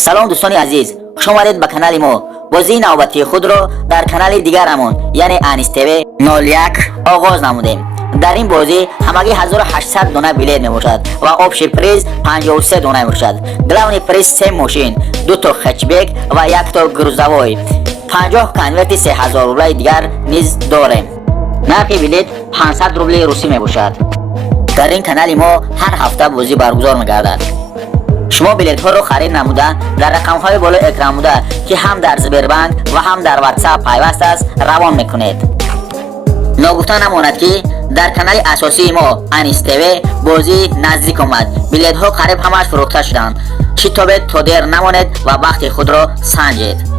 سلام دوستان عزیز، خوش آمدید به کانال ما. بازی نوبتی خود را در کانال دیگرمون یعنی انیس تیوی 01 آغاز نمودیم. در این بازی همگی 1800 دانه بلیت میباشد و آپشن پریز 53 دانه میباشد. گلاون پریز 3 ماشین، 2 تا خچبک و 1 تا گروزوای، 50 کنورت 3000 روبل دیگر نیز داریم. نرخ بلیت 500 روبل روسی میباشد. در این کانال ما هر هفته بازی برگزار میگردد. شما بلیط ها رو خرید نموده در رقم های بالا اکران بوده که هم در زبربنک و هم در واتساپ پیوست است روان میکنید. نگفته نماند که در کانال اساسی ما انیس تیوی بازی نزدیک آمد. بلیط ها قریب همش فروخته شدند. چی تا دیر نمانید و وقت خود را سنجید.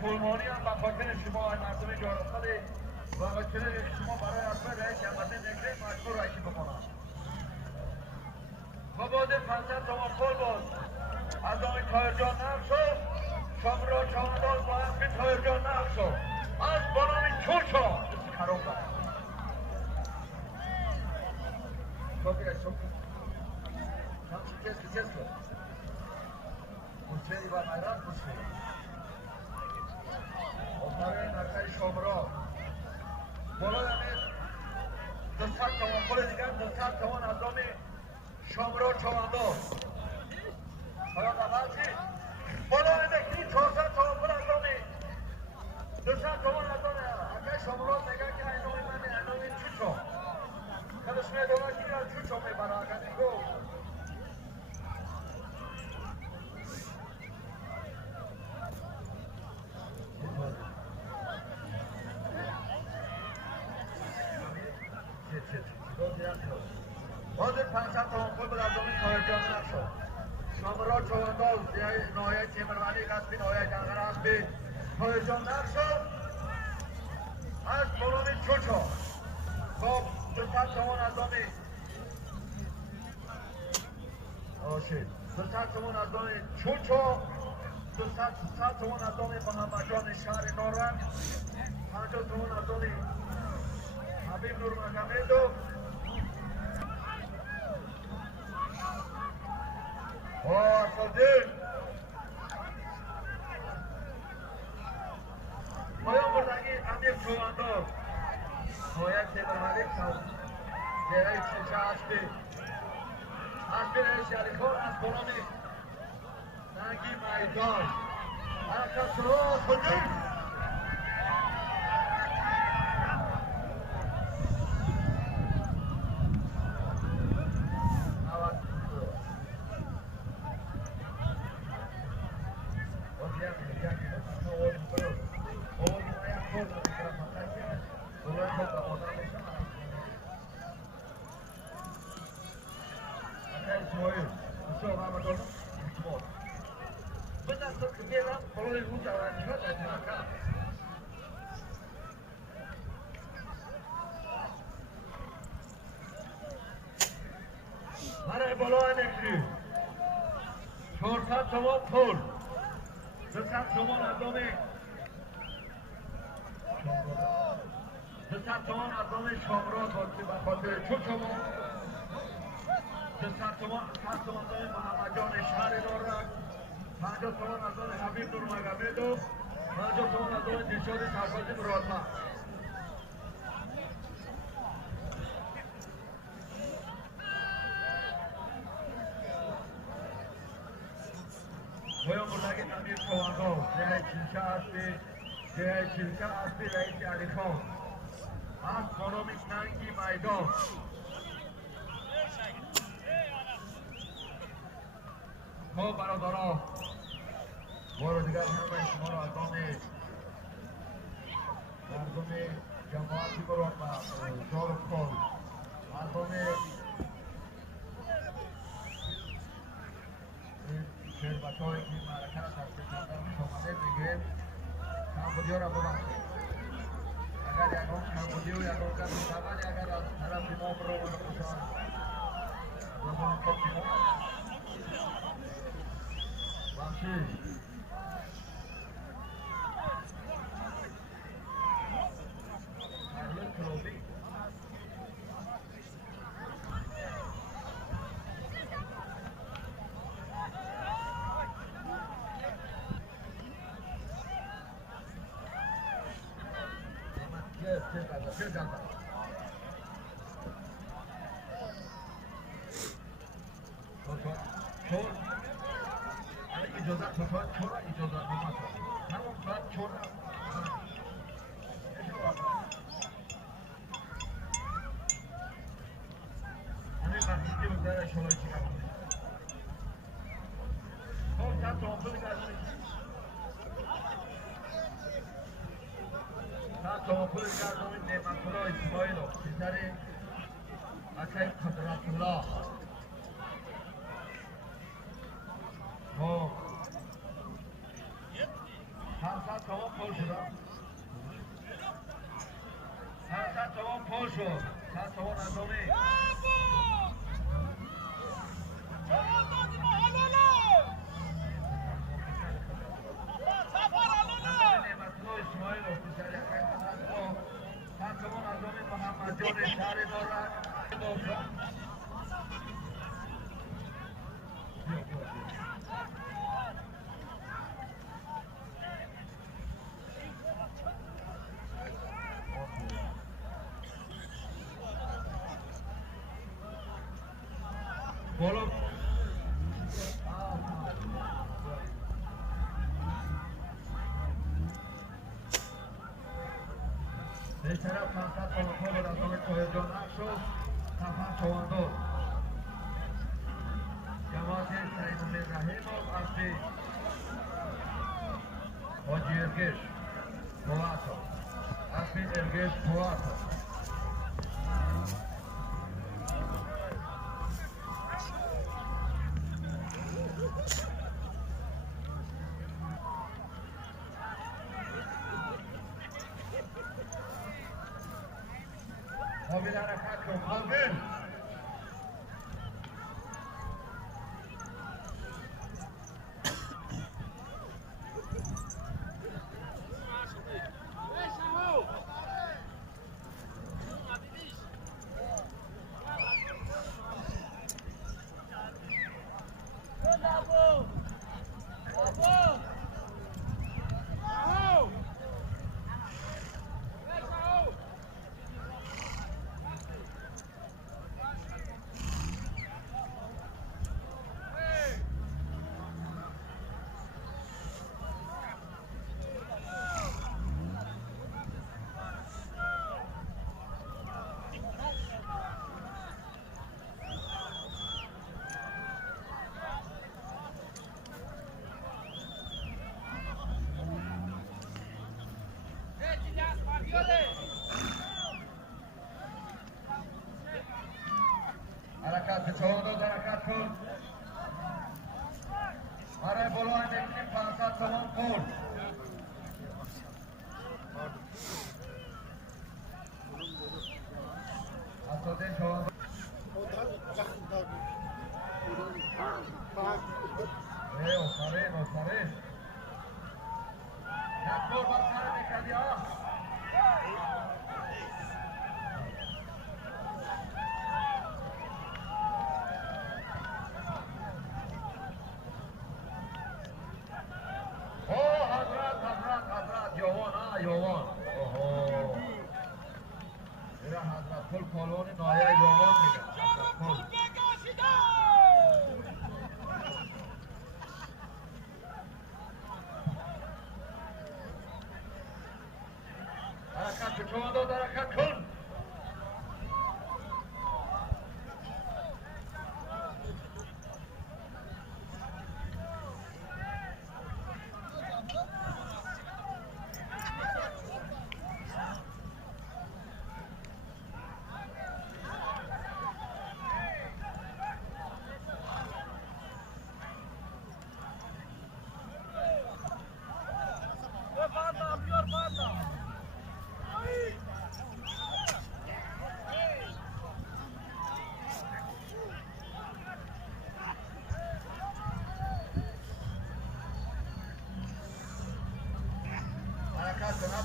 پولمانی هم به خاطر شما مردم جارخالی و خاطر شما برای اصلا رئیس جمعیت نگره مجبور رایشی بکنم. مباد 500 تومان پول بود از آقای تایر جان نقش شد شامرا چانداز با همین تایر جان نقش شد از بانامی چون شد خراب برد شاکی رای شاکی شمسی کس کن مجھے با میران کچھ آفرین نرکای شامرا بالا یعنی 200 تومان پول دیگر 200 تومان از آمی شامرا چوانداز آیا قبل چی؟ بالا یعنی 400 تومان پول از آمی 200 تومان از آمی اگر شامرا نگه که اینوی منی اینوی چوچو کدش میدونه که از چوچو میبره اگر نگو حاضر 500 تومان پول به دردامی تایرجان نشد شامرا چوانداز نایه تیمروانی قصبی نایه جنگل هستی پایجان نشد از بلومی چوچو خب دو سر توان از آمی آشید دو سر توان از آمی چوچو دو سر توان از آمی محمد جان شهر نورن 50 توان از آمی حبیب نورمگامدو اصدی پایان بردگی امیر چواندار باید تبرمدی کن دیره چیچه اسبی رئیس علی خان از بلامی نگی میدان حرکت رو خودی برای بالا نکری 400 تومان پول 200 تومان اندام 200 تومان اندام شامرا به خاطر چون تومان 200 تومان 100 تومان اندام محمد جان شهر دارد 50 تومان اندام حبیب نورمگامدو 50 تومان اندام دلشاد سربازی مرادمند پایان بردگی امیر چواندار جه چلچه اسبی رئیس علی خان از خانم ننگی میدان خب برادرها بار دیگر همه شما را از آن مردم جماعتی بران و دار کن از آن بچه هایی که معرکه را تصدیق کردن شامده بگیم کمبودی ها را ببخشید اگر یکان کمبودی و یکان کسی شود اگر از طرف ما برو بوده خوشان بزن خود که بخشید مرلوک کلوبی اجازت بخواهد چرا اجازت بخواهد همون باید چرا همین بخشیدی بگذاره شلای چی کنید خب چند توانفل گردید چند توانفل گردید نعمت الله اسماعیل پسر اکای قدرت الله خب 500 تومان پول شد 500 تومان پول شد 100 تومان اندامی اسماعیل افیسر یکی قدرت 100 تومان اندامی محمد جان شهر دارد بالا به طرف 500 تومان به نظام پایجان افشد تفهم چواندار جماعت سعیدالله رحیمov اسبی حاجی ارگش پواتا اسبی ارگش پواتا قابل حرکت کن قابل حرکت چهانداز حرکت کن برای بالای مکتیم 500 تومان کن اساسین چهانداز آفرین یک بار بر سر میکردی ها یوان ایره حضرت کل پالون نایه یوان میگه حرکت به چوان داد حرکت کن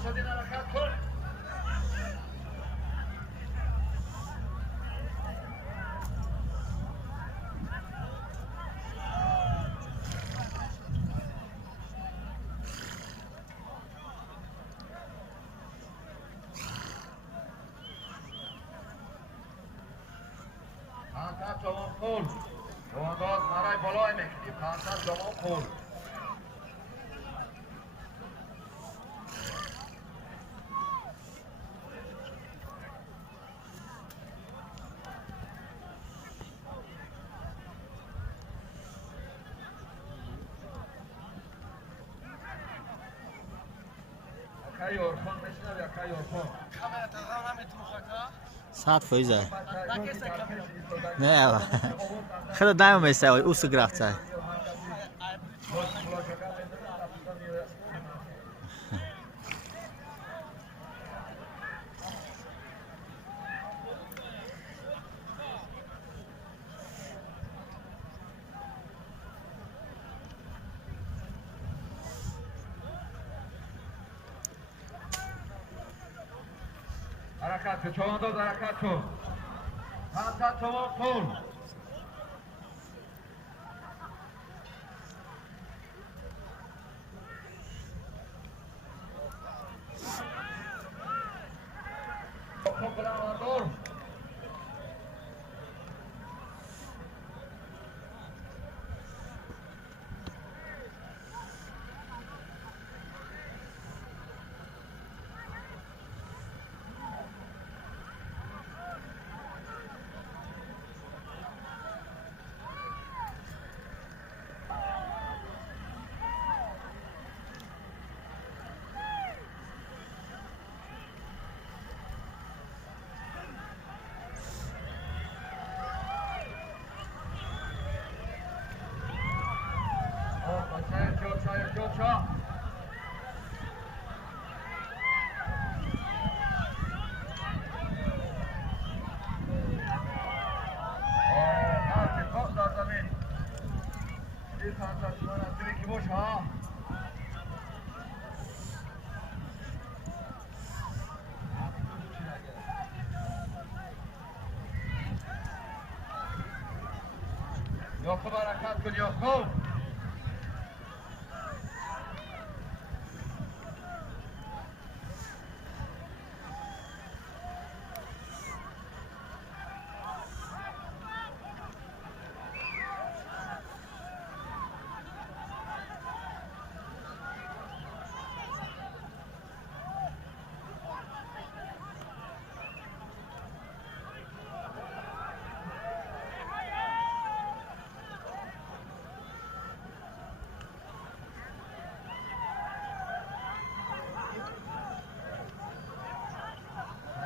نسادین حرکت کن پانصد تومان پول روانداز برای بالای میکشی 500 تومان پول یارخان میشنم یکا یارخان 100%. Ne, kada dajmo mi se u sugrafca. حرکت چهانداز حرکت کن 500 تومان پول خوب بلندار سرسازمان از دیگه کی باش ها یا خوب حرکت کن یا خوب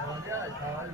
Olha, tá lá,